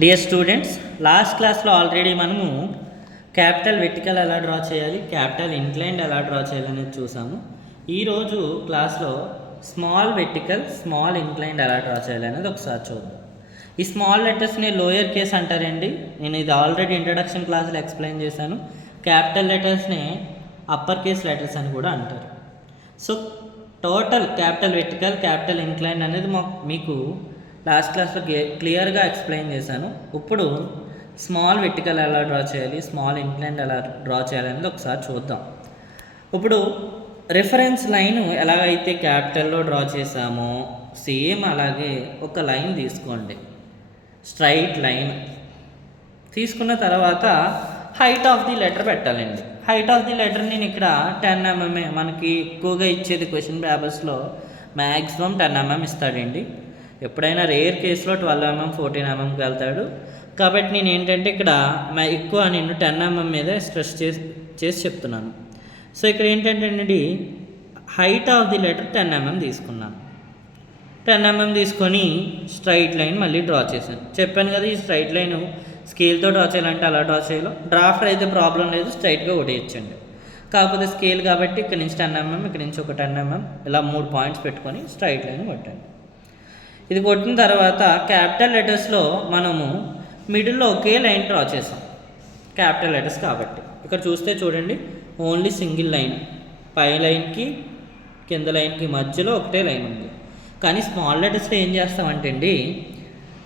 Dear students, last క్లాస్లో already మనము capital vertical ఎలా డ్రా చేయాలి, క్యాపిటల్ ఇంక్లైన్డ్ ఎలా డ్రా చేయాలి అనేది చూసాము. ఈరోజు క్లాస్లో స్మాల్ వెర్టికల్, స్మాల్ ఇంక్లైన్డ్ ఎలా డ్రా చేయాలి అనేది ఒకసారి చూద్దాం. ఈ స్మాల్ లెటర్స్ని లోయర్ కేస్ అంటారండి. నేను ఇది ఆల్రెడీ ఇంట్రడక్షన్ క్లాస్లో ఎక్స్ప్లెయిన్ చేశాను. క్యాపిటల్ లెటర్స్ని అప్పర్ కేస్ లెటర్స్ అని కూడా అంటారు. So total capital vertical, capital inclined అనేది మీకు లాస్ట్ క్లాస్లో క్లియర్గా ఎక్స్ప్లెయిన్ చేశాను. ఇప్పుడు స్మాల్ వెర్టికల్ ఎలా డ్రా చేయాలి, స్మాల్ ఇంక్లైన్డ్ ఎలా డ్రా చేయాలి అనేది ఒకసారి చూద్దాం. ఇప్పుడు రిఫరెన్స్ లైన్ ఎలాగైతే క్యాపిటల్లో డ్రా చేసామో సేమ్ అలాగే ఒక లైన్ తీసుకోండి. స్ట్రైట్ లైన్ తీసుకున్న తర్వాత హైట్ ఆఫ్ ది లెటర్ పెట్టాలండి. హైట్ ఆఫ్ ది లెటర్ నేను ఇక్కడ 10 mm మనకి ఎక్కువగా ఇచ్చేది క్వశ్చన్ పేపర్స్లో మ్యాక్సిమం 10 mm ఇస్తాడండి. ఎప్పుడైనా రేర్ కేసులో 12 mm 14 mmకి వెళ్తాడు. కాబట్టి నేను ఏంటంటే ఇక్కడ ఎక్కువ నేను 10 mm మీద స్ట్రెస్ చేసి చెప్తున్నాను. సో ఇక్కడ ఏంటంటే అండి height of the letter 10 mm తీసుకున్నాను. 10 mm తీసుకొని స్ట్రైట్ లైన్ మళ్ళీ డ్రా చేశాను. చెప్పాను కదా, ఈ స్ట్రైట్ లైన్ స్కేల్తో డ్రా చేయాలంటే అలా డ్రా చేయాలో. డ్రాఫ్ట్ అయితే ప్రాబ్లం లేదు, స్ట్రైట్గా కొట్టేయచ్చండి. కాకపోతే స్కేల్ కాబట్టి ఇక్కడ నుంచి 10 mm, ఇక్కడ నుంచి ఒక 10 mm, ఇలా 3 పాయింట్స్ పెట్టుకొని స్ట్రైట్ లైన్ కొట్టాను. ఇది కొట్టిన తర్వాత క్యాపిటల్ లెటర్స్లో మనము మిడిల్లో ఒకే లైన్ డ్రా చేసాం, క్యాపిటల్ లెటర్స్ కాబట్టి. ఇక్కడ చూస్తే చూడండి, ఓన్లీ సింగిల్ లైన్, పై లైన్కి కింద లైన్కి మధ్యలో ఒకటే లైన్ ఉంది. కానీ స్మాల్ లెటర్స్లో ఏం చేస్తామంటే అండి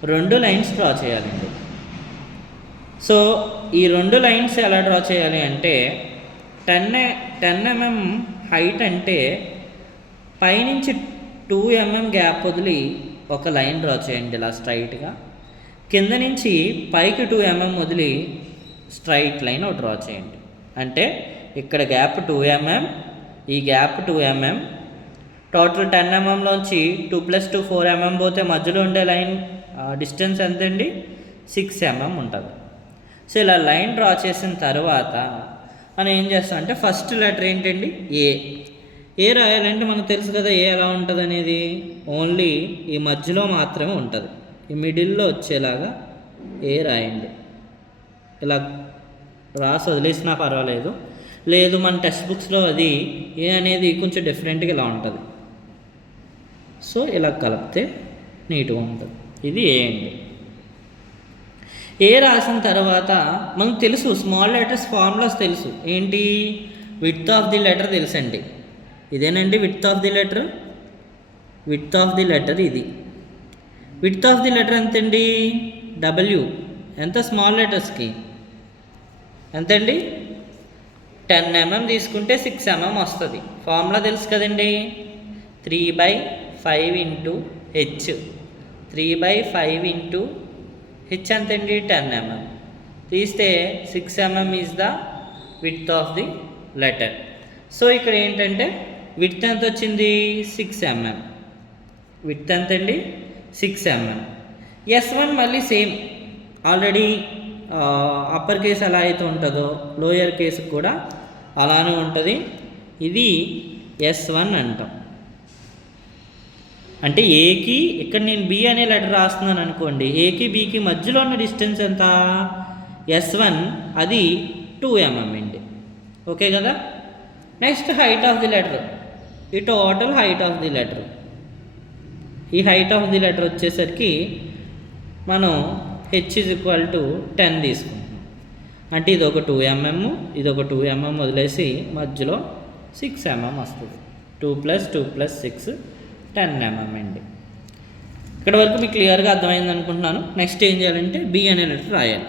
2 లైన్స్ డ్రా చేయాలండి. సో ఈ 2 లైన్స్ ఎలా డ్రా చేయాలి అంటే 10 mm హైట్ అంటే పైనుంచి 2 mm గ్యాప్ వదిలి ఒక లైన్ డ్రా చేయండి ఇలా స్ట్రైట్గా. కింద నుంచి పైకి 2 mm వదిలి స్ట్రైట్ లైన్ ఒక డ్రా చేయండి. అంటే ఇక్కడ గ్యాప్ 2 mm, ఈ గ్యాప్ 2 mm, టోటల్ 10 mmలోంచి 2 + 2 4 mm పోతే మధ్యలో ఉండే లైన్ డిస్టెన్స్ ఎంతండి, 6 mm ఉంటుంది. సో ఇలా లైన్ డ్రా చేసిన తర్వాత మనం ఏం చేస్తాం అంటే ఫస్ట్ లెటర్ ఏంటండి ఏ రాయాలంటే మనకు తెలుసు కదా ఏ ఎలా ఉంటుంది అనేది. ఓన్లీ ఈ మధ్యలో మాత్రమే ఉంటుంది, ఈ మిడిల్లో వచ్చేలాగా ఏ రాయండి. ఇలా రాసి వదిలేసినా పర్వాలేదు, లేదు మన టెక్స్ట్ బుక్స్లో అది ఏ అనేది కొంచెం డిఫరెంట్గా ఇలా ఉంటుంది. సో ఇలా కలిపితే నీట్గా ఉంటుంది. ఇది ఏ అండి. ఏ రాసిన తర్వాత మనకు తెలుసు స్మాల్ లెటర్స్ ఫార్ములాస్ తెలుసు. ఏంటి, విడ్త్ ఆఫ్ ది లెటర్ తెలుసండి. ఇదేనండి width of the letter. Width of the letter ఇది. విడ్త్ ఆఫ్ ది లెటర్ ఎంతండి, W. ఎంత స్మాల్ లెటర్స్కి ఎంతండి, 10 mm తీసుకుంటే 6 mm వస్తుంది. ఫార్ములా తెలుసు కదండి, 3/5 × H. 3/5 × H ఎంతండి, 10 mm. తీస్తే 6 mm is the width of the letter. So ఇక్కడ ఏంటంటే విడ్త్ ఎంత వచ్చింది, 6 mm. విడ్త్ ఎంతండి, 6 mm. S1 మళ్ళీ సేమ్, ఆల్రెడీ అప్పర్ కేస్ ఎలా అయితే ఉంటుందో లోయర్ కేసు కూడా అలానే ఉంటుంది. ఇది S1 అంటాం. అంటే ఏకి ఇక్కడ నేను B అనే లెటర్ రాస్తున్నాను అనుకోండి, ఏకి బీకి మధ్యలో ఉన్న డిస్టెన్స్ ఎంత, S1, అది 2 mm అండి. ఓకే కదా. Next height of the letter, ఈ total height of the letter. ఈ హైట్ ఆఫ్ ది లెటర్ వచ్చేసరికి మనం H = 10 తీసుకుంటాం. అంటే ఇది ఒక 2 mm, ఇది ఒక 2 mm వదిలేసి మధ్యలో 6 mm వస్తుంది. 2 + 2 + 6 10 mm అండి. ఇక్కడ వరకు మీకు క్లియర్గా అర్థమైంది అనుకుంటున్నాను. నెక్స్ట్ ఏం చేయాలంటే B అనే లెటర్ రాయాలి.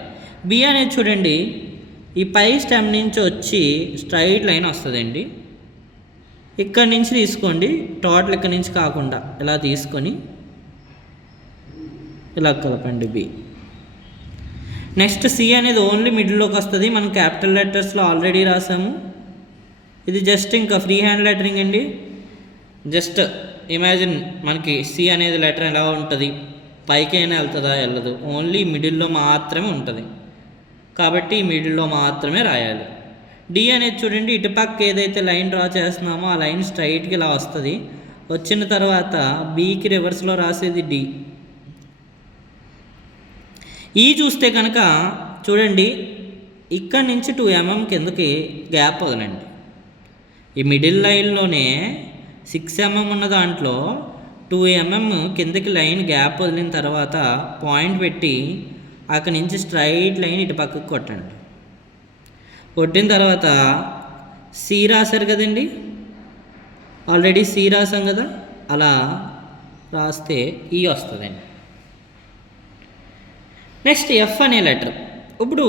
B అనేది చూడండి, ఈ పై స్టెమ్ నుంచి వచ్చి స్ట్రైట్ లైన్ వస్తుందండి. ఇక్కడి నుంచి తీసుకోండి, టోటల్ ఇక్కడి నుంచి కాకుండా ఇలా తీసుకొని ఇలా కలపండి B. నెక్స్ట్ C అనేది ఓన్లీ మిడిల్లోకి వస్తుంది. మనం క్యాపిటల్ లెటర్స్లో ఆల్రెడీ రాసాము. ఇది జస్ట్ ఇంకా ఫ్రీ హ్యాండ్ లెటరింగ్ అండి. జస్ట్ ఇమాజిన్ మనకి C అనేది లెటర్ ఎలా ఉంటుంది, పైకి అయినా వెళ్తుందా వెళ్ళదు, ఓన్లీ మిడిల్లో మాత్రమే ఉంటుంది. కాబట్టి మిడిల్లో మాత్రమే రాయాలి. D అనేది చూడండి, ఇటుపక్క ఏదైతే లైన్ డ్రా చేస్తున్నామో ఆ లైన్ స్ట్రైట్గా ఇలా వస్తుంది. వచ్చిన తర్వాత Bకి రివర్స్లో రాసేది D. ఈ చూస్తే కనుక చూడండి, ఇక్కడి నుంచి 2 mm కిందకి గ్యాప్ వదలండి. ఈ మిడిల్ లైన్లోనే 6 mm ఉన్న దాంట్లో 2 mm కిందకి లైన్ గ్యాప్ వదిలిన తర్వాత పాయింట్ పెట్టి అక్కడి నుంచి స్ట్రైట్ లైన్ ఇటు పక్కకు కొట్టండి. కొట్టిన తర్వాత సి రాశారు కదండి, ఆల్రెడీ సి రాసాం కదా, అలా రాస్తే ఈ వస్తుందండి. నెక్స్ట్ ఎఫ్ అనే లెటర్. ఇప్పుడు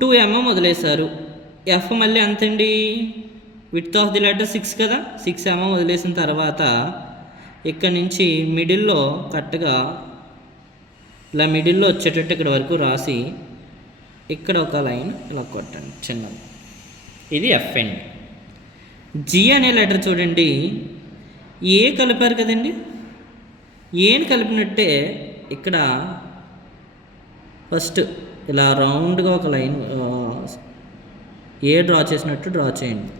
2 mm వదిలేశారు. ఎఫ్ మళ్ళీ ఎంతండి, విడ్త్ ఆఫ్ ది లెటర్ 6 కదా, 6 mm వదిలేసిన తర్వాత ఇక్కడ నుంచి మిడిల్లో కరెక్ట్గా ఇలా మిడిల్లో వచ్చేటట్టు ఇక్కడ వరకు రాసి ఇక్కడ ఒక లైన్ ఇలా కొట్టండి చిన్నది. ఇది ఎఫ్ అండి. జి అనే లెటర్ చూడండి, ఏ కలిపారు కదండి, ఏని కలిపినట్టే ఇక్కడ ఫస్ట్ ఇలా రౌండ్గా ఒక లైన్ ఏ డ్రా చేసినట్టు డ్రా చేయండి.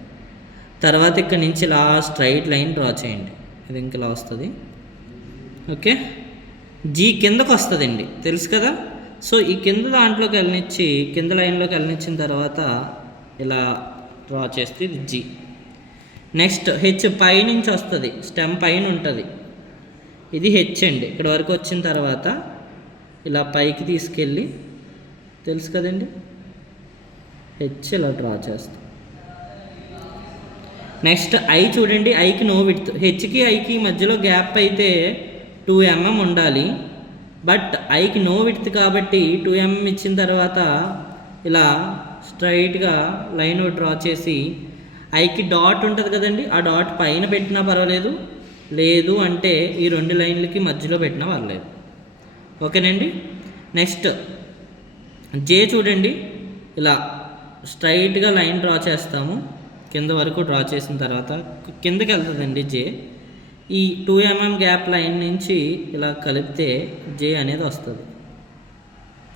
తర్వాత ఇక్కడ నుంచి ఇలా స్ట్రైట్ లైన్ డ్రా చేయండి. ఇది ఇంక ఇలా వస్తుంది. ఓకే, జీ కిందకు వస్తుందండి, తెలుసు కదా. సో ఈ కింద దాంట్లోకి వెళ్ళనిచ్చి కింద లైన్లోకి వెళ్ళనిచ్చిన తర్వాత ఇలా డ్రా చేస్తే ఇది జీ. నెక్స్ట్ హెచ్ పైనుంచి వస్తుంది, స్టెమ్ పైన ఉంటుంది, ఇది హెచ్ అండి. ఇక్కడ వరకు వచ్చిన తర్వాత ఇలా పైకి తీసుకెళ్ళి, తెలుసు కదండి, హెచ్ ఇలా డ్రా చేస్తాం. నెక్స్ట్ ఐ చూడండి, ఐకి నో విడ్త్. హెచ్కి ఐకి మధ్యలో గ్యాప్ అయితే 2 mm ఉండాలి, బట్ ఐకి నో విడ్త్ కాబట్టి 2 mm ఇచ్చిన తర్వాత ఇలా స్ట్రైట్గా లైన్ డ్రా చేసి ఐకి డాట్ ఉంటుంది కదండి, ఆ డాట్ పైన పెట్టినా పర్వాలేదు, లేదు అంటే ఈ 2 లైన్లకి మధ్యలో పెట్టినా పర్లేదు. ఓకేనండి. నెక్స్ట్ జే చూడండి, ఇలా స్ట్రైట్గా లైన్ డ్రా చేస్తాము. కింద వరకు డ్రా చేసిన తర్వాత కిందకి వెళ్తుందండి జే. ఈ 2 mm గ్యాప్ లైన్ నుంచి ఇలా కలిపితే జే అనేది వస్తుంది.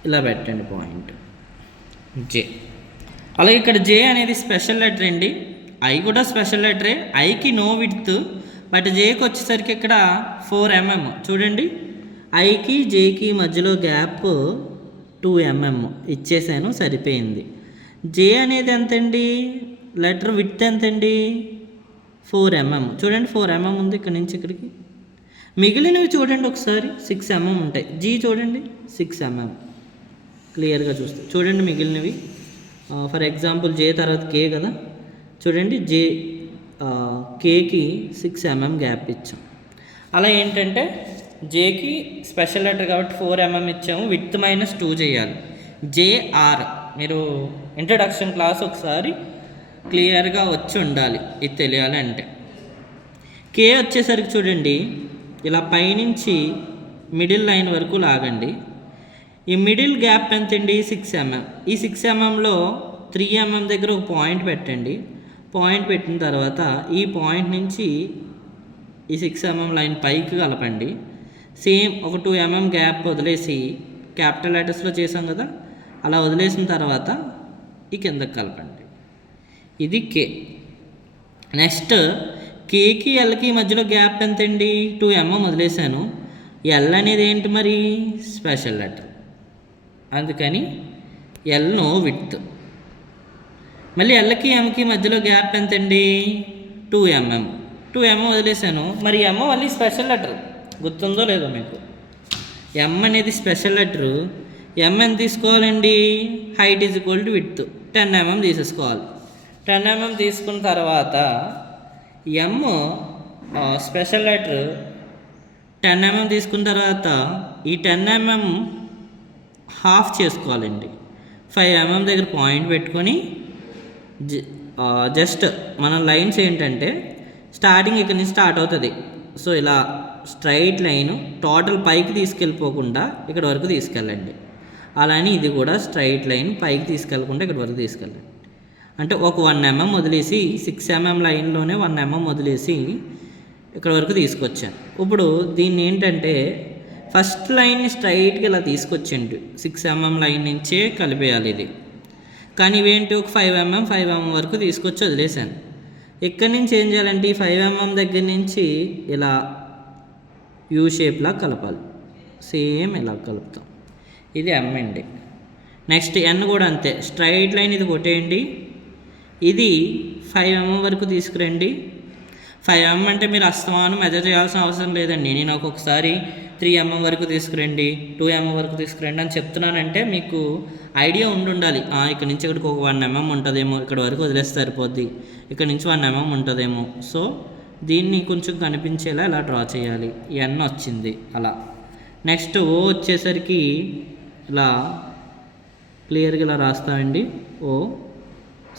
ఇలా పెట్టండి పాయింట్ జే. అలాగే ఇక్కడ జే అనేది స్పెషల్ లెటర్ అండి, ఐ కూడా స్పెషల్ లెటరే. ఐకి నో విడ్త్, బట్ జేకి వచ్చేసరికి ఇక్కడ 4 mm. చూడండి, ఐకి జేకి మధ్యలో గ్యాప్ 2 mm ఇచ్చేసాను, సరిపోయింది. జే అనేది ఎంతండి, లెటర్ విడ్త్ ఎంతండి, 4 mm. చూడండి 4 mm ఉంది ఇక్కడ నుంచి ఇక్కడికి. మిగిలినవి చూడండి ఒకసారి 6 mm ఉంటాయి. జీ చూడండి 6 mm క్లియర్గా చూస్తే చూడండి మిగిలినవి. ఫర్ ఎగ్జాంపుల్ జే తర్వాత కే కదా, చూడండి జే కేకి 6 mm గ్యాప్ ఇచ్చాం. అలా ఏంటంటే జేకి స్పెషల్ లెటర్ కాబట్టి 4 mm ఇచ్చాము, విడ్త్ -2 చేయాలి. జేఆర్ మీరు ఇంట్రడక్షన్ క్లాస్ ఒకసారి క్లియర్గా వచ్చి ఉండాలి, ఇది తెలియాలి అంటే. కే వచ్చేసరికి చూడండి, ఇలా పైనుంచి మిడిల్ లైన్ వరకు లాగండి. ఈ మిడిల్ గ్యాప్ ఎంతండి, 6 mm. ఈ 6 mmలో 3 mm దగ్గర ఒక పాయింట్ పెట్టండి. పాయింట్ పెట్టిన తర్వాత ఈ పాయింట్ నుంచి ఈ 6 mm లైన్ పైకి కలపండి. సేమ్ ఒక 2 mm గ్యాప్ వదిలేసి, క్యాపిటల్ లెటర్స్లో చేసాం కదా, అలా వదిలేసిన తర్వాత ఈ కిందకి కలపండి. ఇది కే. నెక్స్ట్ కేకి ఎల్కి మధ్యలో గ్యాప్ ఎంతండి, 2 mm వదిలేసాను. ఎల్ అనేది ఏంటి మరి, స్పెషల్ లెటర్, అందుకని ఎల్ నో విడ్త్. మళ్ళీ ఎల్కి ఎంకి మధ్యలో గ్యాప్ ఎంతండి, 2 mm. 2 mm వదిలేసాను. మరి ఎమ్ మళ్ళీ స్పెషల్ లెటర్, గుర్తుందో లేదో మీకు. ఎమ్ అనేది స్పెషల్ లెటరు. ఎమ్ ఎంత తీసుకోవాలండి, height is equal to width 10 mm తీసేసుకోవాలి. 10 mm తీసుకున్న తర్వాత ఎమ్ స్పెషల్ లెటర్ 10 mm తీసుకున్న తర్వాత ఈ 10 mm హాఫ్ చేసుకోవాలండి. 5 mm దగ్గర పాయింట్ పెట్టుకొని జస్ట్ మన లైన్స్ ఏంటంటే స్టార్టింగ్ ఇక్కడ నుంచి స్టార్ట్ అవుతుంది. సో ఇలా స్ట్రైట్ లైన్ టోటల్ పైకి తీసుకెళ్ళిపోకుండా ఇక్కడ వరకు తీసుకెళ్ళండి. అలానే ఇది కూడా స్ట్రైట్ లైన్ పైకి తీసుకెళ్ళకుండా ఇక్కడ వరకు తీసుకెళ్ళండి. అంటే ఒక 1 mm వదిలేసి 6 mm లైన్లోనే 1 mm వదిలేసి ఇక్కడ వరకు తీసుకొచ్చాను. ఇప్పుడు దీన్ని ఏంటంటే ఫస్ట్ లైన్ని స్ట్రైట్గా ఇలా తీసుకొచ్చండి, 6 mm లైన్ నుంచే కలిపేయాలి ఇది. కానీ ఇవేంటి ఒక 5 mm వరకు తీసుకొచ్చి వదిలేసాను. ఇక్కడి నుంచి ఏం చేయాలంటే ఈ 5 mm దగ్గర నుంచి ఇలా యూ షేప్లా కలపాలి. సేమ్ ఇలా కలుపుతాం. ఇది M అండి. నెక్స్ట్ N కూడా అంతే, స్ట్రైట్ లైన్ ఇది కొట్టేయండి. ఇది 5 mm వరకు తీసుకురండి. 5 mm అంటే మీరు అస్తమానం మెజర్ చేయాల్సిన అవసరం లేదండి. నేను ఒక్కొక్కసారి 3 mm వరకు తీసుకురండి, 2 mm వరకు తీసుకురండి అని చెప్తున్నానంటే మీకు ఐడియా ఉండాలి. ఇక్కడ నుంచి ఇక్కడికి ఒక 1 mm ఉంటుందేమో, ఇక్కడ వరకు వదిలేస్తే సరిపోద్ది, ఇక్కడ నుంచి 1 mm ఉంటుందేమో. సో దీన్ని కొంచెం కనిపించేలా ఇలా డ్రా చేయాలి. N వచ్చింది అలా. నెక్స్ట్ O వచ్చేసరికి ఇలా క్లియర్గా ఇలా రాస్తామండి. O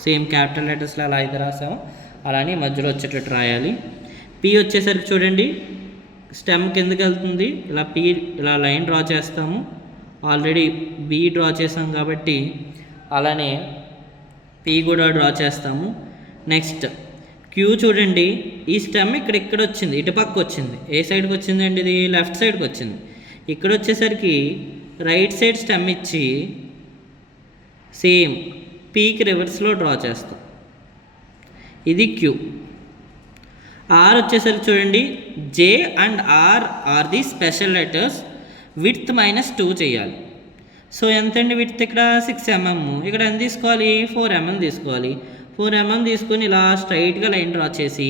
సేమ్ క్యాపిటల్ లెటర్స్లో అలా అయితే రాసాము అలానే మధ్యలో వచ్చేటట్టు రాయాలి. P వచ్చేసరికి చూడండి స్టెమ్ కిందకి వెళ్తుంది, ఇలా P ఇలా లైన్ డ్రా చేస్తాము. ఆల్రెడీ B డ్రా చేసాం కాబట్టి అలానే P కూడా డ్రా చేస్తాము. నెక్స్ట్ Q చూడండి, ఈ స్టెమ్ ఇక్కడ వచ్చింది, ఇటుపక్క వచ్చింది. ఏ సైడ్కి వచ్చిందండి? ఇది లెఫ్ట్ సైడ్కి వచ్చింది. ఇక్కడ వచ్చేసరికి రైట్ సైడ్ స్టెమ్ ఇచ్చి సేమ్ Pకి రివర్స్లో డ్రా చేస్తాం. ఇది Q. R వచ్చేసరికి చూడండి, J and R are the special letters. Width -2 చేయాలి. సో ఎంతండి విడ్త్? ఇక్కడ 6 mm. ఇక్కడ ఎంత తీసుకోవాలి? 4 mm తీసుకోవాలి. 4 mm తీసుకొని ఇలా స్ట్రైట్గా లైన్ డ్రా చేసి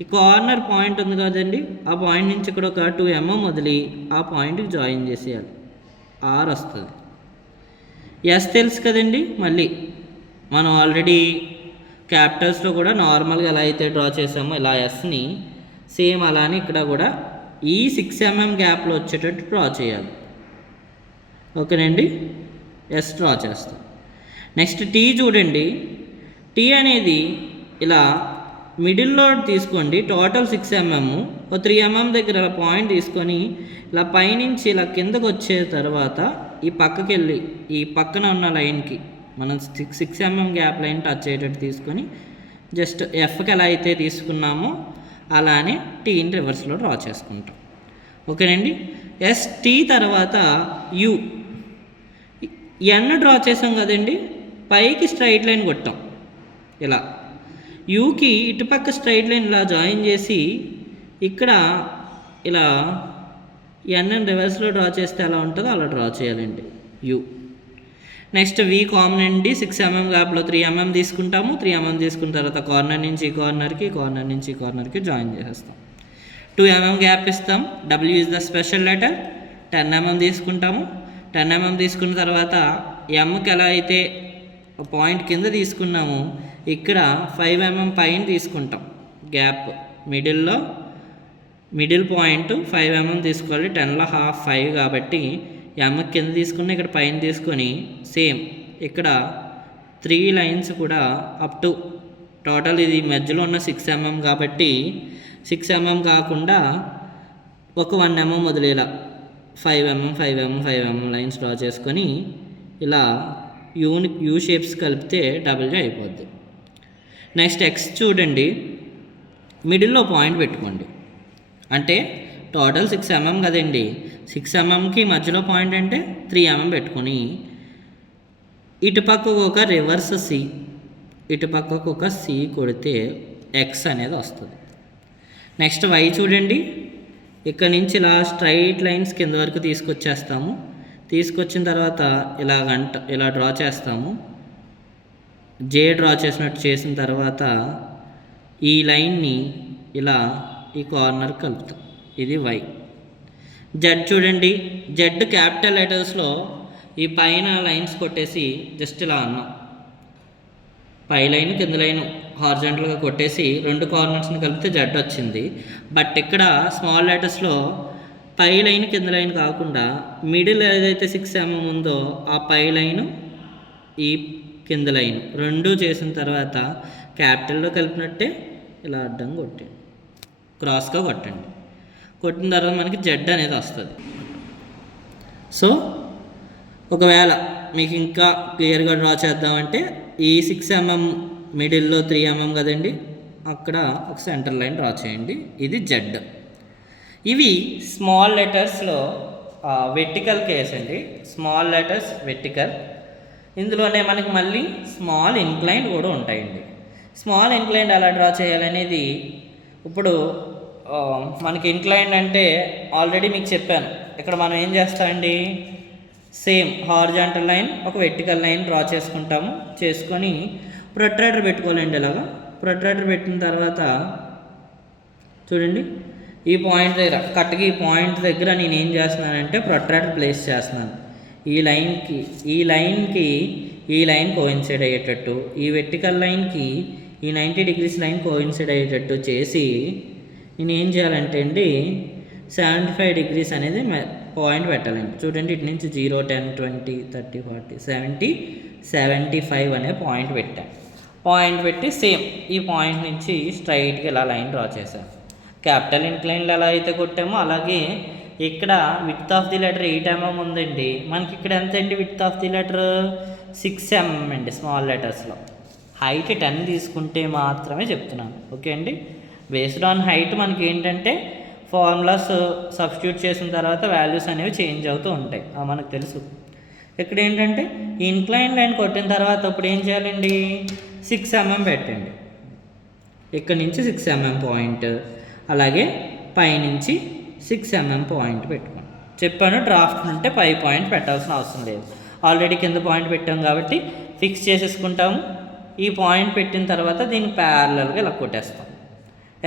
ఈ కార్నర్ పాయింట్ ఉంది కదండి, ఆ పాయింట్ నుంచి ఇక్కడ ఒక 2 mm వదిలి ఆ పాయింట్కి జాయిన్ చేసేయాలి. R వస్తుంది. S తెలుసు కదండి, మళ్ళీ మనం ఆల్రెడీ క్యాపిటల్స్లో కూడా నార్మల్గా ఎలా అయితే డ్రా చేసామో ఇలా Sని సేమ్ అలానే ఇక్కడ కూడా ఈ 6 mm గ్యాప్లో వచ్చేటట్టు డ్రా చేయాలి. ఓకేనండి, S డ్రా చేస్తాం. నెక్స్ట్ T చూడండి, T అనేది ఇలా మిడిల్లో తీసుకోండి. టోటల్ 6 mm, ఒక 3 mm దగ్గర ఇలా పాయింట్ తీసుకొని ఇలా పైనుంచి ఇలా కిందకు వచ్చే తర్వాత ఈ పక్కకి వెళ్ళి ఈ పక్కన ఉన్న లైన్కి మనం 6 mm గ్యాప్ లైన్ టచ్ అయ్యేటట్టు తీసుకొని జస్ట్ Fకి ఎలా అయితే తీసుకున్నామో అలానే Tని రివర్స్లో డ్రా చేసుకుంటాం. ఓకేనండి. ST తర్వాత U. N డ్రా చేసాం కదండి, పైకి స్ట్రైట్ లైన్ కొట్టాం ఇలా. యూకి ఇటుపక్క స్ట్రైట్ లైన్ ఇలా జాయిన్ చేసి ఇక్కడ ఇలా N రివర్స్లో డ్రా చేస్తే ఎలా ఉంటుందో అలా డ్రా చేయాలండి U. నెక్స్ట్ V కామన్ అండి. 6 mm గ్యాప్లో 3 mm తీసుకుంటాము. 3 mm తీసుకున్న తర్వాత కార్నర్ నుంచి ఈ కార్నర్కి, కార్నర్ నుంచి ఈ కార్నర్కి జాయిన్ చేసేస్తాం. 2 mm గ్యాప్ ఇస్తాం. W is the special letter. 10 mm తీసుకుంటాము. 10 mm తీసుకున్న తర్వాత Mకి ఎలా అయితే పాయింట్ కింద తీసుకున్నాము ఇక్కడ 5 mm పైన తీసుకుంటాం. గ్యాప్ మిడిల్ పాయింట్ 5 mm తీసుకోవాలి. 10లో ½ 5 కాబట్టి M కింద తీసుకుని ఇక్కడ పైన తీసుకొని సేమ్ ఇక్కడ 3 లైన్స్ కూడా అప్ టు టోటల్ ఇది మధ్యలో ఉన్న 6 mm కాబట్టి 6 mm కాకుండా ఒక 1 mm వదిలేలా 5 mm 5 mm 5 mm lines draw చేసుకొని ఇలా యూ షేప్స్ కలిపితే W అయిపోద్ది. నెక్స్ట్ X చూడండి, మిడిల్లో పాయింట్ పెట్టుకోండి. అంటే టోటల్ 6 mm కదండి, 6 mmకి మధ్యలో పాయింట్ అంటే 3 mm పెట్టుకొని ఇటుపక్కకు ఒక రివర్స్ C, ఇటుపక్కకు ఒక C కొడితే X అనేది వస్తుంది. నెక్స్ట్ Y చూడండి, ఇక్కడ నుంచి ఇలా స్ట్రైట్ లైన్స్ కింద వరకు తీసుకొచ్చేస్తాము. తీసుకొచ్చిన తర్వాత ఇలా డ్రా చేస్తాము. J డ్రా చేసినట్టు చేసిన తర్వాత ఈ లైన్ని ఇలా ఈ కార్నర్ కలుపుతాం. ఇది Y. Z చూడండి, Z క్యాపిటల్ లెటర్స్లో ఈ పైన లైన్స్ కొట్టేసి జస్ట్ ఇలా అన్నాం. పై లైన్ కింద లైన్ హారిజాంటల్గా కొట్టేసి 2 కార్నర్స్ని కలిపితే Z వచ్చింది. బట్ ఇక్కడ స్మాల్ లెటర్స్లో పై లైన్ కింద లైన్ కాకుండా మిడిల్ ఏదైతే 6 mm ఉందో ఆ పై లైను ఈ కింద లైన్ 2 చేసిన తర్వాత క్యాపిటల్లో కలిపినట్టే ఇలా అడ్డంగా కొట్టండి, క్రాస్గా కొట్టండి. కొట్టిన తర్వాత మనకి Z అనేది వస్తుంది. సో ఒకవేళ మీకు ఇంకా క్లియర్గా డ్రా చేద్దామంటే ఈ 6 mm మిడిల్లో 3 mm కదండి, అక్కడ ఒక సెంటర్ లైన్ డ్రా చేయండి. ఇది Z. ఇవి స్మాల్ లెటర్స్లో వెర్టికల్ కేస్ అండి. Small letters vertical. ఇందులోనే మనకి మళ్ళీ స్మాల్ ఇంక్లైన్ కూడా ఉంటాయండి. స్మాల్ ఇంక్లైన్ ఎలా డ్రా చేయాలనేది ఇప్పుడు మనకి ఇంక్లైన్ అంటే ఆల్రెడీ మీకు చెప్పాను. ఇక్కడ మనం ఏం చేస్తామండి, సేమ్ హారిజాంటల్ లైన్ ఒక వెర్టికల్ లైన్ డ్రా చేసుకుంటాము. చేసుకొని ప్రొట్రాక్టర్ పెట్టుకోవాలండి. ఇలాగా ప్రొట్రాక్టర్ పెట్టిన తర్వాత చూడండి, ఈ పాయింట్ దగ్గర కరెక్ట్గా ఈ పాయింట్ దగ్గర నేను ఏం చేస్తున్నానంటే ప్రొట్రాక్టర్ ప్లేస్ చేస్తున్నాను. ఈ లైన్కి ఈ లైన్ కోయిన్సైడ్ అయ్యేటట్టు, ఈ వెర్టికల్ లైన్కి ఈ 90 degrees లైన్ కోయిన్సైడ్ అయ్యేటట్టు చేసి నేను ఏం చేయాలంటే అండి 75 degrees అనేది పాయింట్ పెట్టాలండి. చూడండి, ఇటు నుంచి 0, 10, 20, 30, 40, 70, 75 అనే పాయింట్ పెట్టాను. పాయింట్ పెట్టి సేమ్ ఈ పాయింట్ నుంచి స్ట్రైట్గా ఇలా లైన్ డ్రా చేశాను. క్యాపిటల్ ఇంక్లైన్లు ఎలా అయితే కొట్టామో అలాగే ఇక్కడ width of the letter 8 mm ఉందండి. మనకి ఇక్కడ ఎంత అండి width of the letter 6 mm అండి. స్మాల్ లెటర్స్లో హైట్ 10 తీసుకుంటే మాత్రమే చెప్తున్నాను. ఓకే అండి. బేస్డ్ ఆన్ హైట్ మనకి ఏంటంటే ఫార్ములాస్ సబ్స్టిట్యూట్ చేసిన తర్వాత వాల్యూస్ అనేవి చేంజ్ అవుతూ ఉంటాయి, మనకు తెలుసు. ఇక్కడ ఏంటంటే ఇన్క్లైన్ లైన్ కొట్టిన తర్వాత ఇప్పుడు ఏం చేయాలండి 6 mm పెట్టండి. ఇక్కడ నుంచి 6 mm పాయింట్, అలాగే పైనుంచి 6 mm పాయింట్ పెట్టుకోండి. చెప్పాను, డ్రాఫ్ట్ ఉంటే పై పాయింట్ పెట్టాల్సిన అవసరం లేదు. ఆల్రెడీ కింద పాయింట్ పెట్టాం కాబట్టి ఫిక్స్ చేసేసుకుంటాము. ఈ పాయింట్ పెట్టిన తర్వాత దీనికి ప్యారలల్గా ఇలా కొట్టేస్తాం.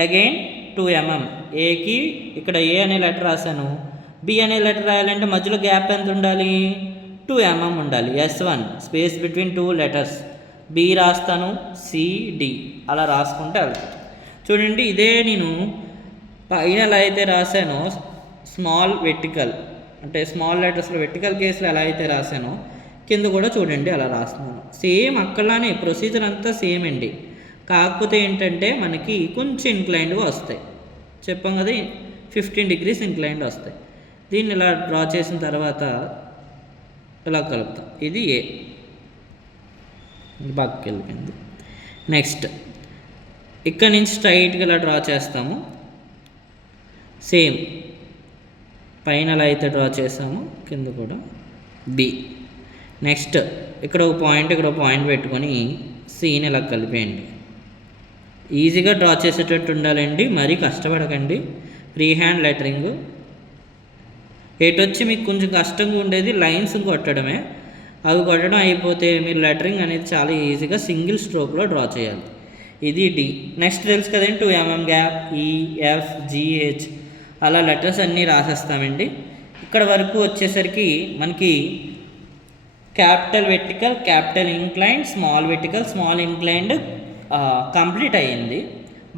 Again 2 mm. ఏకి ఇక్కడ ఏ అనే లెటర్ రాశాను, బి అనే లెటర్ రాయాలంటే మధ్యలో గ్యాప్ ఎంత ఉండాలి 2 mm ఉండాలి. S1 space between 2 letters. B రాస్తాను, సిడి అలా రాసుకుంటే వెళ్తాను. చూడండి, ఇదే నేను పైన ఎలా అయితే రాశానో స్మాల్ వెర్టికల్ అంటే స్మాల్ లెటర్స్లో వెర్టికల్ కేసులో ఎలా అయితే రాశానో కింద కూడా చూడండి అలా రాస్తున్నాను. సేమ్ అక్కడలానే ప్రొసీజర్ అంతా సేమ్ అండి. కాకపోతే ఏంటంటే మనకి కొంచెం ఇంక్లైన్డ్గా వస్తాయి. చెప్పాం కదా 15 degrees ఇంక్లైన్డ్ వస్తాయి. దీన్ని ఇలా డ్రా చేసిన తర్వాత ఇలా కలుపుతాం. ఇది ఏ బాగా వెళ్ళిపోయింది. నెక్స్ట్ ఇక్కడ నుంచి స్ట్రైట్గా ఇలా డ్రా చేస్తాము. సేమ్ పైన ఎలా అయితే డ్రా చేసాము కింద కూడా బి. నెక్స్ట్ ఇక్కడ ఒక పాయింట్ ఇక్కడ ఒక పాయింట్ పెట్టుకొని సీని ఇలా కలిపేయండి. ఈజీగా డ్రా చేసేటట్టు ఉండాలండి, మరీ కష్టపడకండి. Free hand lettering. ఎటొచ్చి మీకు కొంచెం కష్టంగా ఉండేది లైన్స్ కొట్టడమే. అవి కొట్టడం అయిపోతే మీరు లెటరింగ్ అనేది చాలా ఈజీగా సింగిల్ స్ట్రోక్లో డ్రా చేయాలి. ఇది డి. నెక్స్ట్ తెలుసు కదండి 2 mm గ్యాప్, EFGH అలా లెటర్స్ అన్నీ రాసేస్తామండి. ఇక్కడ వరకు వచ్చేసరికి మనకి capital vertical, capital inclined, small vertical, small inclined complete అయ్యింది.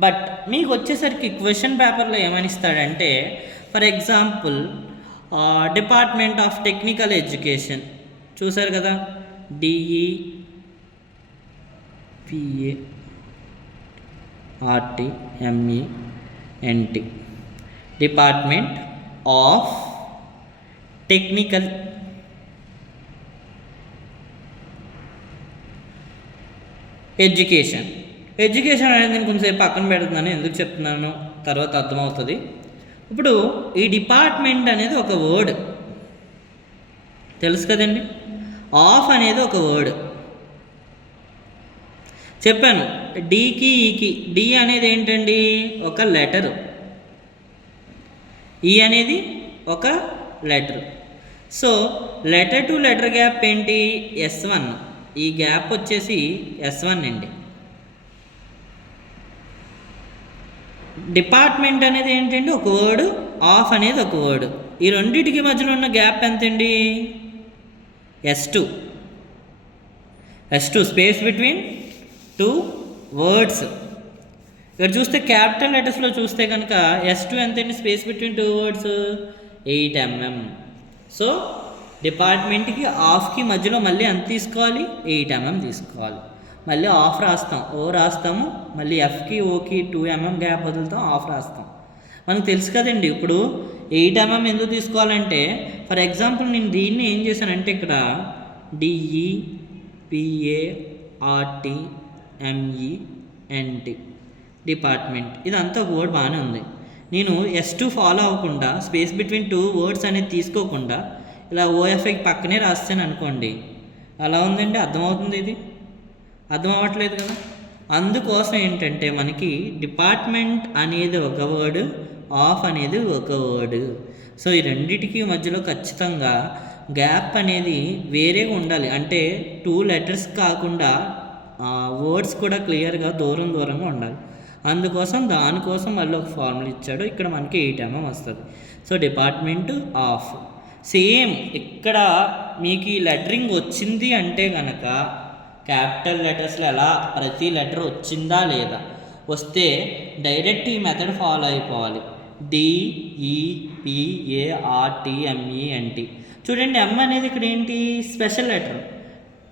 బట్ మీకు వచ్చేసరికి క్వశ్చన్ పేపర్లో ఏమని ఇస్తాడంటే for example department of technical education చూసారు కదా, DEPARTMENT department of technical education అనేది నేను కొంచెంసేపు పక్కన పెడుతున్నాను. ఎందుకు చెప్తున్నాను తర్వాత అర్థమవుతుంది. ఇప్పుడు ఈ డిపార్ట్మెంట్ అనేది ఒక వర్డ్ తెలుసు కదండి. ఆఫ్ అనేది ఒక వర్డ్ చెప్పాను. డీకి ఈకి, డి అనేది ఏంటండి ఒక లెటరు, ఈ అనేది ఒక letter. So letter to letter gap ఏంటి S1. ఈ గ్యాప్ వచ్చేసి S1 అండి. డిపార్ట్మెంట్ అనేది ఏంటండి ఒక వర్డ్, ఆఫ్ అనేది ఒక వర్డ్. ఈ రెండింటికి మధ్యలో ఉన్న గ్యాప్ ఎంతండి S2 స్పేస్ బిట్వీన్ 2 వర్డ్స్. ఇక్కడ చూస్తే క్యాపిటల్ లెటర్స్లో చూస్తే కనుక S2 ఎంతండి space between 2 words 8 mm. So డిపార్ట్మెంట్కి ఆఫ్కి మధ్యలో మళ్ళీ ఎంత తీసుకోవాలి 8 mm తీసుకోవాలి. మళ్ళీ ఆఫ్ రాస్తాం, ఓ రాస్తాము, మళ్ళీ ఎఫ్కి ఓకి 2 mm గ్యాప్ వదులుతాం, ఆఫ్ రాస్తాం. మనకు తెలుసు కదండి. ఇప్పుడు 8 mm ఎందుకు తీసుకోవాలంటే ఫర్ ఎగ్జాంపుల్ నేను దీన్ని ఏం చేశానంటే ఇక్కడ DEPARTMENT డిపార్ట్మెంట్ ఇదంతా ఒక వర్డ్ బాగానే ఉంది. నేను S2 ఫాలో అవ్వకుండా స్పేస్ బిట్వీన్ 2 వర్డ్స్ అనేది తీసుకోకుండా ఇలా OFI పక్కనే రాస్తాను అనుకోండి, అలా ఉందండి. అర్థమవుతుంది, ఇది అర్థం అవ్వట్లేదు కదా. అందుకోసం ఏంటంటే మనకి డిపార్ట్మెంట్ అనేది ఒక వర్డ్, ఆఫ్ అనేది ఒక వర్డ్. సో ఈ రెండింటికి మధ్యలో ఖచ్చితంగా గ్యాప్ అనేది వేరేగా ఉండాలి. అంటే 2 లెటర్స్ కాకుండా వర్డ్స్ కూడా క్లియర్గా దూరంగా ఉండాలి. అందుకోసం దానికోసం మళ్ళీ ఒక ఫార్ములా ఇచ్చాడు. ఇక్కడ మనకి 8 mm వస్తుంది. సో డిపార్ట్మెంట్ ఆఫ్ సేమ్ ఇక్కడ మీకు ఈ లెటరింగ్ వచ్చింది అంటే కనుక క్యాపిటల్ లెటర్స్లో ఎలా ప్రతి లెటర్ వచ్చిందా లేదా, వస్తే డైరెక్ట్ ఈ మెథడ్ ఫాలో అయిపోవాలి. DEPARTMENT. చూడండి, ఎమ్ అనేది ఇక్కడ ఏంటి, స్పెషల్ లెటర్.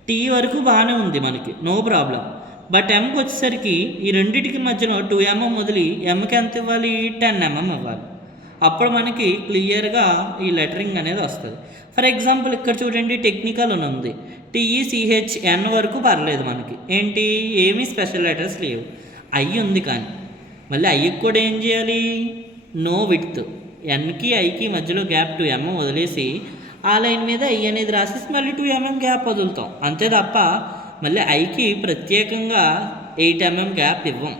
టీ వరకు బాగానే ఉంది మనకి, నో ప్రాబ్లం. బట్ ఎంకి వచ్చేసరికి ఈ రెండింటికి మధ్యలో 2 mm వదిలి ఎంకి ఎంత ఇవ్వాలి, 10 mm ఇవ్వాలి. అప్పుడు మనకి క్లియర్గా ఈ లెటరింగ్ అనేది వస్తుంది. ఫర్ ఎగ్జాంపుల్ ఇక్కడ చూడండి, టెక్నికల్ అని ఉంది. TECHN వరకు పర్లేదు మనకి, ఏంటి ఏమీ స్పెషల్ లెటర్స్ లేవు. ఐ ఉంది కానీ మళ్ళీ ఐకి కూడా ఏం చేయాలి, నో విడ్త్. ఎన్కి ఐకి మధ్యలో గ్యాప్ 2 mm వదిలేసి ఆ లైన్ మీద ఐ అనేది రాసేసి మళ్ళీ 2 mm గ్యాప్ వదులుతాం అంతే తప్ప మళ్ళీ ఐకి ప్రత్యేకంగా 8 mm గ్యాప్ ఇవ్వం.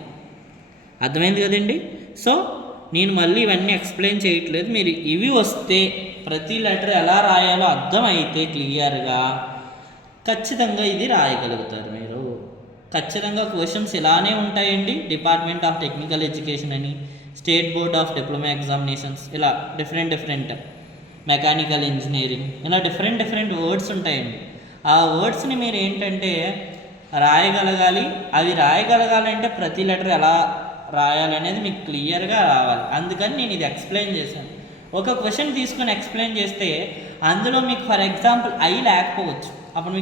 అర్థమైంది కదండి. సో నేను మళ్ళీ ఇవన్నీ ఎక్స్ప్లెయిన్ చేయట్లేదు. మీరు ఇవి వస్తే ప్రతి లెటర్ ఎలా రాయాలో అర్థమైతే క్లియర్గా ఖచ్చితంగా ఇది రాయగలుగుతారు మీరు. ఖచ్చితంగా క్వశ్చన్స్ ఇలానే ఉంటాయండి. డిపార్ట్మెంట్ ఆఫ్ టెక్నికల్ ఎడ్యుకేషన్ అని, state board of diploma examinations, ఇలా డిఫరెంట్ మెకానికల్ ఇంజనీరింగ్, ఇలా డిఫరెంట్ వర్డ్స్ ఉంటాయండి. ఆ వర్డ్స్ని మీరు ఏంటంటే రాయగలగాలి. అవి రాయగలగాలంటే ప్రతి లెటర్ ఎలా రాయాలనేది మీకు క్లియర్గా రావాలి. అందుకని నేను ఇది ఎక్స్ప్లెయిన్ చేశాను. ఒక క్వశ్చన్ తీసుకొని ఎక్స్ప్లెయిన్ చేస్తే అందులో మీకు ఫర్ ఎగ్జాంపుల్ ఐ లేకపోవచ్చు, అప్పుడు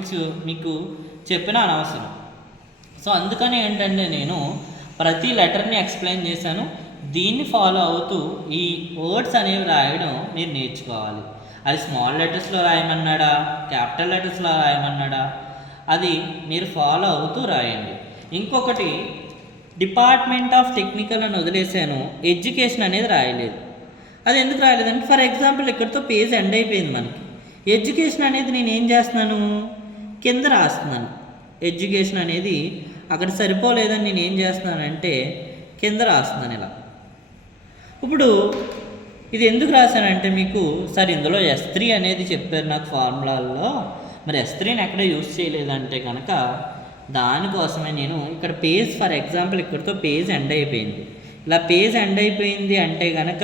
మీకు చెప్పిన అనవసరం. సో అందుకని ఏంటంటే నేను ప్రతి లెటర్ని ఎక్స్ప్లెయిన్ చేశాను. దీన్ని ఫాలో అవుతూ ఈ వర్డ్స్ అనేవి రాయడం మీరు నేర్చుకోవాలి. అది స్మాల్ లెటర్స్లో రాయమన్నాడా, క్యాపిటల్ లెటర్స్లో రాయమన్నాడా, అది మీరు ఫాలో అవుతూ రాయండి. ఇంకొకటి, డిపార్ట్మెంట్ ఆఫ్ టెక్నికల్ అని వదిలేసాను, ఎడ్యుకేషన్ అనేది రాయలేదు. అది ఎందుకు రాయలేదంటే ఫర్ ఎగ్జాంపుల్ ఇక్కడితో పేజ్ ఎండ్ అయిపోయింది మనకి. ఎడ్యుకేషన్ అనేది నేను ఏం చేస్తున్నాను, కింద రాస్తున్నాను. ఎడ్యుకేషన్ అనేది అక్కడ సరిపోలేదని నేను ఏం చేస్తున్నానంటే కింద రాస్తున్నాను ఇలా. ఇప్పుడు ఇది ఎందుకు రాశానంటే మీకు సార్ ఇందులో S3 అనేది చెప్పారు నాకు ఫార్ములాల్లో, మరి S3ని ఎక్కడ యూజ్ చేయలేదంటే కనుక దానికోసమే నేను ఇక్కడ పేజ్ ఫర్ ఎగ్జాంపుల్ ఇక్కడితో పేజ్ ఎండ్ అయిపోయింది. ఇలా పేజ్ ఎండ్ అయిపోయింది అంటే కనుక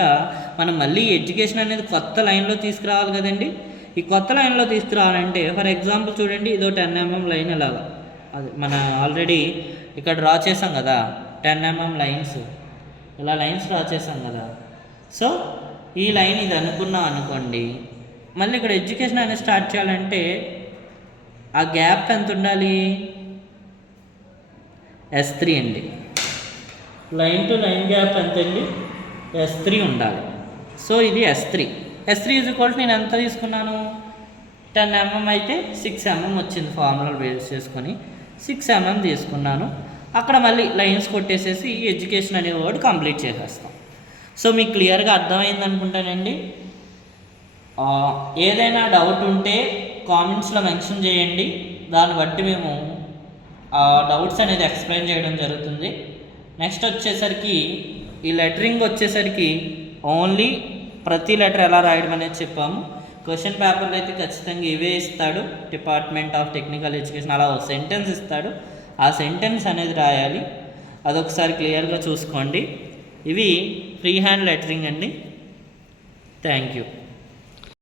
మనం మళ్ళీ ఎడ్యుకేషన్ అనేది కొత్త లైన్లో తీసుకురావాలి కదండి. ఈ కొత్త లైన్లో తీసుకురావాలంటే ఫర్ ఎగ్జాంపుల్ చూడండి, ఇదో 10 mm లైన్ ఇలాగా, అది మన ఆల్రెడీ ఇక్కడ డ్రా చేసాం కదా 10 mm లైన్స్, ఇలా లైన్స్ డ్రా చేసాం కదా. సో ఈ లైన్ ఇది అనుకున్నాం అనుకోండి, మళ్ళీ ఇక్కడ ఎడ్యుకేషన్ అనేది స్టార్ట్ చేయాలంటే ఆ గ్యాప్ ఎంత ఉండాలి, S3 అండి. లైన్ టు లైన్ గ్యాప్ ఎంత అండి, S3 ఉండాలి. సో ఇది S3 నేను ఎంత తీసుకున్నాను, 10 mm అయితే 6 mm వచ్చింది. ఫార్ములా బేస్ చేసుకొని 6 mm తీసుకున్నాను. అక్కడ మళ్ళీ లైన్స్ కొట్టేసేసి ఎడ్యుకేషన్ అనే వర్డ్ కంప్లీట్ చేసేస్తాం. సో మీకు క్లియర్గా అర్థమైంది అనుకుంటానండి. ఏదైనా డౌట్ ఉంటే కామెంట్స్లో మెన్షన్ చేయండి, దాన్ని బట్టి మేము ఆ డౌట్స్ అనేది ఎక్స్ప్లెయిన్ చేయడం జరుగుతుంది. నెక్స్ట్ వచ్చేసరికి ఈ లెటరింగ్ వచ్చేసరికి ఓన్లీ ప్రతి లెటర్ ఎలా రాయడం అనేది చెప్పాము. క్వశ్చన్ పేపర్లో అయితే ఖచ్చితంగా ఇవే ఇస్తాడు, డిపార్ట్మెంట్ ఆఫ్ టెక్నికల్ ఎడ్యుకేషన్, అలా ఒక సెంటెన్స్ ఇస్తాడు. ఆ సెంటెన్స్ అనేది రాయాలి. అదొకసారి క్లియర్గా చూసుకోండి. ఇవి ఫ్రీ హ్యాండ్ లెటరింగ్ అండి. Thank you.